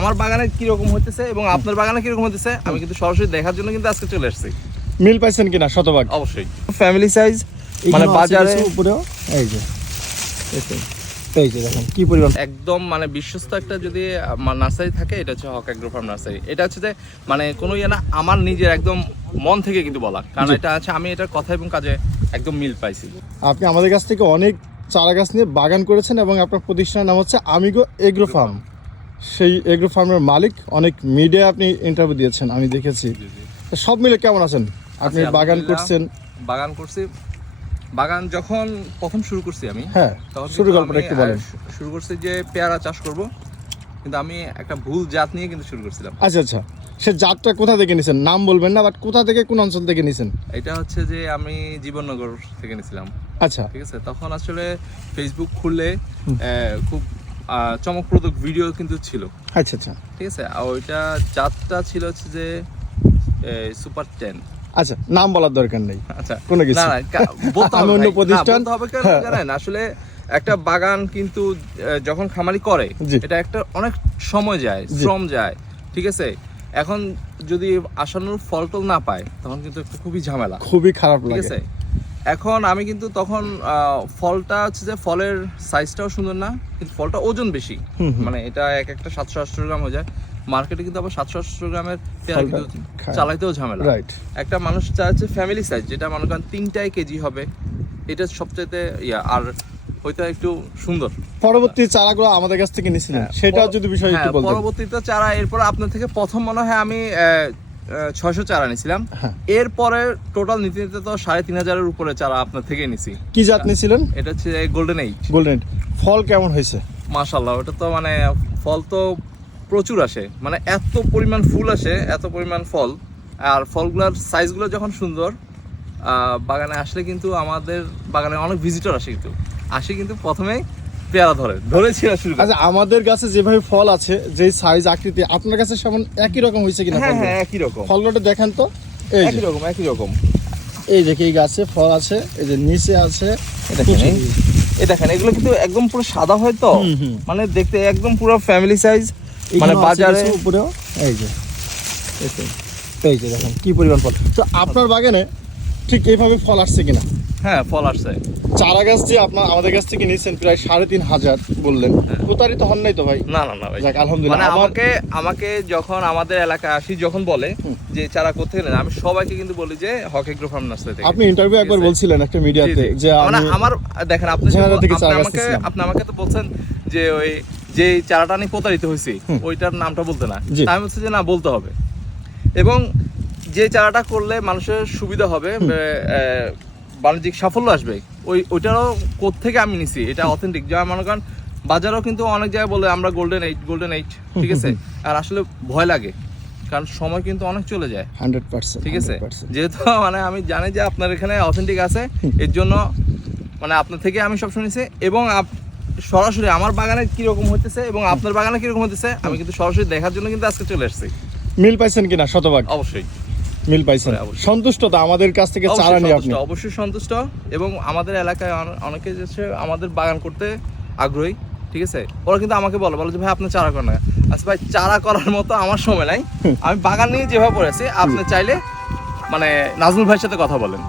আমার বাগানে কীরকম হতেছে এবং আপনার বাগানে কীরকম হতেছে আমি কিন্তু সরাসরি দেখার জন্য কিন্তু আজকে চলে আসছি। মিল পাইছেন কিনা? শতভাগ। অবশ্যই। ফ্যামিলি সাইজ মানে বাজারে উপরেও? এই যে। এই যে দেখেন কি পরিমাণ একদম মানে বিশ্বস্ত একটা যদি নার্সারি থাকে এটা হচ্ছে হক অ্যাগ্রো ফার্ম নার্সারি। এটা হচ্ছে যে মানে কোনো ইয়ে না আমার নিজের একদম মন থেকে কিন্তু বলা। কারণ এটা আছে আমি এটার কথা এবং কাজে একদম মিল পাইছি। আপনি আমাদের কাছ থেকে অনেক চারা গাছ নিয়ে বাগান করেছেন এবং আপনার প্রতিষ্ঠানের নাম হচ্ছে আমিগো এগ্রো ফার্ম। সেই এগ্রো ফার্মের মালিক অনেক মিডিয়া আপনি ইন্টারভিউ দিয়েছেন আমি দেখেছি। সব মিলে কেমন আছেন? আপনি বাগান করছেন। বাগান করছি। বাগান যখন প্রথম শুরু করছি আমি। হ্যাঁ শুরু গল্পটা একটু বলেন। শুরু করছি যে পেয়ারা চাষ করব। কিন্তু আমি একটা ভুল জাত নিয়ে কিন্তু শুরু করছিলাম। আচ্ছা আচ্ছা। সে জাতটা কোথা থেকে নিছেন? নাম বলবেন না বাট কোথা থেকে কোন অঞ্চল থেকে নিছেন? এটা হচ্ছে যে আমি জীবননগর থেকে নিয়েছিলাম আচ্ছা। ঠিক আছে? তখন আসলে ফেসবুক খুললে খুব চমকপ্রদ ভিডিও কিন্তু ছিল। আচ্ছা আচ্ছা। ঠিক আছে? আর ওইটা জাতটা ছিল হচ্ছে যে সুপার টেন আচ্ছা নাম বলার দরকার নেই। আচ্ছা কোনো কিছু। না আমি অন্য প্রতিষ্ঠান- হবে কেন হ্যাঁ। জানেন? আসলে একটা বাগান কিন্তু যখন খামারি করে এটা একটা অনেক সময় যায় শ্রম যায়। ঠিক আছে? এখন যদি আসানোর ফল টল না পায় তখন কিন্তু খুবই ঝামেলা। খুবই খারাপ ঠিক লাগে। আছে? এখন আমি কিন্তু তখন ফলটা হচ্ছে যে ফলের সাইজটাও সুন্দর না কিন্তু ফলটা ওজন বেশি। মানে এটা এক একটা সাতশো আটশো গ্রাম হয়ে যায়। মার্কেটে কিন্তু আবার সাতশো আটশো গ্রামের পেয়ারা কিন্তু চালাইতেও ঝামেলা। রাইট একটা মানুষ চাচ্ছে ফ্যামিলি সাইজ যেটা মনে করেন তিনটাই কেজি হবে। এটা সবচেয়ে ইয়া আর ওইটা একটু সুন্দর। পরবর্তী চারাগুলো আমাদের কাছ থেকে নিছিলেন। হ্যাঁ, সেটা যদি বিষয় একটু হ্যাঁ, বলতেন। পরবর্তীতে চারা এরপর আপনার থেকে প্রথম মনে হয় আমি ছয়শো চারা নিছিলাম। হ্যাঁ। এরপরে টোটাল নিতে নিতে তো সাড়ে তিন হাজারের উপরে চারা আপনার থেকে নিছি। কি জাত নিছিলেন? এটা হচ্ছে গোল্ডেন এইট গোল্ডেন ফল কেমন হয়েছে? মাশাল্লাহ ওটা তো মানে ফল তো প্রচুর আসে। মানে এত পরিমাণ ফুল আসে এত পরিমাণ ফল। আর ফলগুলোর সাইজগুলো যখন সুন্দর বাগানে আসলে কিন্তু আমাদের বাগানে অনেক ভিজিটর আসে কিন্তু। আসে কিন্তু প্রথমেই পেয়ারা ধরে ধরেছিল শুরু আচ্ছা আমাদের কাছে যেভাবে ফল আছে যে সাইজ আকৃতি আপনার কাছে সেমন একই রকম হয়েছে কিনা হ্যাঁ হ্যাঁ একই রকম। ফলগুলো দেখেন তো। এই একই রকম একই রকম। এই যে এই গাছে ফল আছে এই যে নিচে আছে দেখেন এই- দেখেন এগুলো কিন্তু একদম পুরো সাদা হয় তো। মানে দেখতে একদম পুরো ফ্যামিলি সাইজ মানে বাজারে উপরেও। এই যে। এই যে দেখেন কি পরিমাণ ফল। তো আপনার বাগানে ঠিক এইভাবে ফল আসছে কিনা? হ্যাঁ ফল আসছে। চারা গাছ যে আপনার আমাদের কাছ থেকে নিয়েছেন প্রায় সাড়ে তিন হাজার বললেন। প্রতারিত হন নাই তো ভাই? না না না ভাই। যাক আলহামদুলিল্লাহ। মানে আমাকে আমাকে যখন আমাদের এলাকায় আসি যখন বলে যে চারা কোথায় নেন আমি সবাইকে কিন্তু বলি যে হক এগ্রো ফার্ম নার্সারি থেকে আপনি ইন্টারভিউ একবার বলছিলেন একটা মিডিয়াতে যে মানে আমার দেখেন আপনি আমাকে আপনি আমাকে তো বলছেন যে ওই যে চারাটা নিয়ে প্রতারিত হয়েছি ওইটার নামটা বলতে না। আমি হচ্ছে যে না বলতে হবে। এবং যে চারাটা করলে মানুষের সুবিধা হবে বাণিজ্যিক সাফল্য আসবে। ওই ওইটারও থেকে আমি নিছি এটা অথেন্টিক যেমন মনে করেন বাজারও কিন্তু অনেক জায়গায় বলে আমরা গোল্ডেন এইট গোল্ডেন এইট ঠিক আছে? আর আসলে ভয় লাগে কারণ সময় কিন্তু অনেক চলে যায়। হান্ড্রেড পার্সেন্ট ঠিক আছে? যেহেতু মানে আমি জানি যে আপনার এখানে অথেন্টিক আছে এর জন্য মানে আপনার থেকে আমি সব শুনেছি এবং আপ- সরাসরি আমার বাগানে কীরকম হতেছে এবং আপনার বাগানে কীরকম হতেছে আমি কিন্তু সরাসরি দেখার জন্য কিন্তু আজকে চলে আসছি। মিল পাইছেন কিনা শতভাগ? অবশ্যই। মিল পাইছেন। হ্যাঁ, সন্তুষ্ট তো আমাদের কাছ থেকে চারা নিয়ে আপনি। অবশ্যই সন্তুষ্ট এবং আমাদের এলাকায় অনেকে যাচ্ছে আমাদের বাগান করতে আগ্রহী ঠিক আছে? ওরা কিন্তু আমাকে বলে বলে যে ভাই আপনি চারা করেন না। আচ্ছা ভাই চারা করার মতো আমার সময় নাই। আমি বাগান নিয়ে যেভাবে পড়েছি আপনি চাইলে মানে নাজমুল ভাইয়ের সাথে কথা বলেন।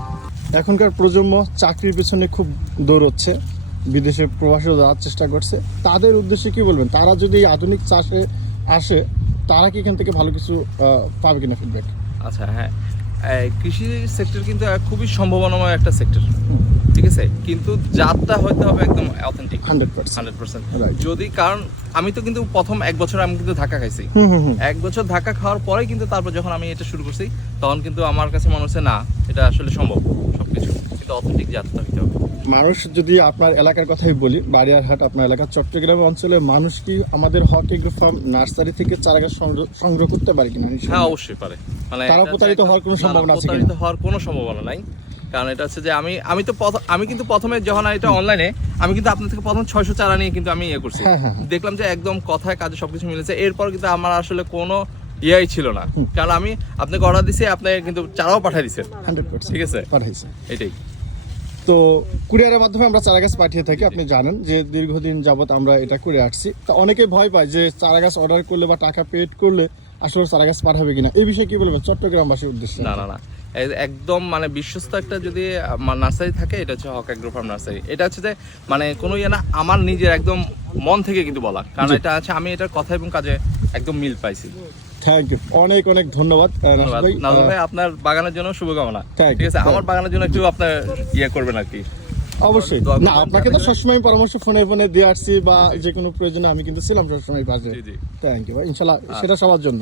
এখনকার প্রজন্ম চাকরির পেছনে খুব দৌড়চ্ছে বিদেশে প্রবাসে যাওয়ার চেষ্টা করছে। তাদের উদ্দেশ্যে কি বলবেন? তারা যদি আধুনিক চাষে আসে তারা কি এখান থেকে ভালো কিছু পাবে কিনা ফিডব্যাক আচ্ছা হ্যাঁ। কৃষি সেক্টর কিন্তু খুবই সম্ভাবনাময় একটা সেক্টর ঠিক আছে? কিন্তু জাতটা হইতে হবে একদম অথেন্টিক হান্ড্রেড পার্সেন্ট। যদি কারণ আমি তো কিন্তু প্রথম এক বছর আমি কিন্তু ধাক্কা খাইছি। এক বছর ধাক্কা খাওয়ার পরে কিন্তু তারপর যখন আমি এটা শুরু করছি তখন কিন্তু আমার কাছে মনে হচ্ছে না এটা আসলে সম্ভব। সবকিছু। কিন্তু অথেন্টিক জাতটা হইতে হবে। মানুষ যদি আপনার এলাকার কথাই বলি বাড়িয়ারহাট আপনার এলাকার চট্টগ্রাম অঞ্চলের মানুষ কি আমাদের হক এগ্রো ফার্ম নার্সারি থেকে চারা গাছ সংগ্রহ- করতে পারে কিনা? হ্যাঁ অবশ্যই পারে। মানে তারা প্রতারিত হওয়ার কোনো সম্ভাবনা আছে প্রতারিত হওয়ার কোনো সম্ভাবনা নাই। কারণ এটা হচ্ছে যে আমি আমি তো প্রথম আমি কিন্তু প্রথমে যখন এটা অনলাইনে আমি কিন্তু আপনার থেকে প্রথম ছয়শো চারা নিয়ে কিন্তু আমি ইয়ে করছি। হ্যাঁ, হ্যাঁ, হ্যাঁ। দেখলাম যে একদম কথায় কাজে সবকিছু মিলেছে। এরপর কিন্তু আমার আসলে কোনো ইয়াই ছিল না। কারণ আমি আপনাকে অর্ডার দিছি আপনি কিন্তু চারাও পাঠিয়ে দিচ্ছেন ঠিক আছে? পাঠাইছে। এটাই। তো কুরিয়ারের মাধ্যমে আমরা চারা গাছ পাঠিয়ে থাকি আপনি জানেন যে দীর্ঘদিন যাবত আমরা এটা করে আসছি। তা অনেকে ভয় পায় যে চারা গাছ অর্ডার করলে বা টাকা পেড করলে আসলে চারা গাছ পাঠাবে কিনা। এই বিষয়ে কি বলবেন? চট্টগ্রামবাসীর উদ্দেশ্যে। না না না। একদম মানে বিশ্বস্ত একটা যদি নার্সারি থাকে এটা হচ্ছে হক অ্যাগ্রো ফার্ম নার্সারি। এটা হচ্ছে যে মানে কোনো ইয়ে না আমার নিজের একদম মন থেকে কিন্তু বলা। কারণ এটা আছে আমি এটার কথা এবং কাজে একদম মিল পাইছি। থ্যাংক ইউ অনেক অনেক ধন্যবাদ নাজমুল ভাই আপনার বাগানের জন্য শুভকামনা। ঠিক আছে আমার বাগানের জন্য একটু আপনার ইয়ে করবেন আর কি। অবশ্যই। না আপনাকে তো সবসময় পরামর্শ ফোনে ফোনে দিয়ে আসছি বা যে কোনো প্রয়োজনে আমি কিন্তু ছিলাম সবসময় পাশে থ্যাংক ইউ ইনশাল্লাহ সেটা সবার জন্য।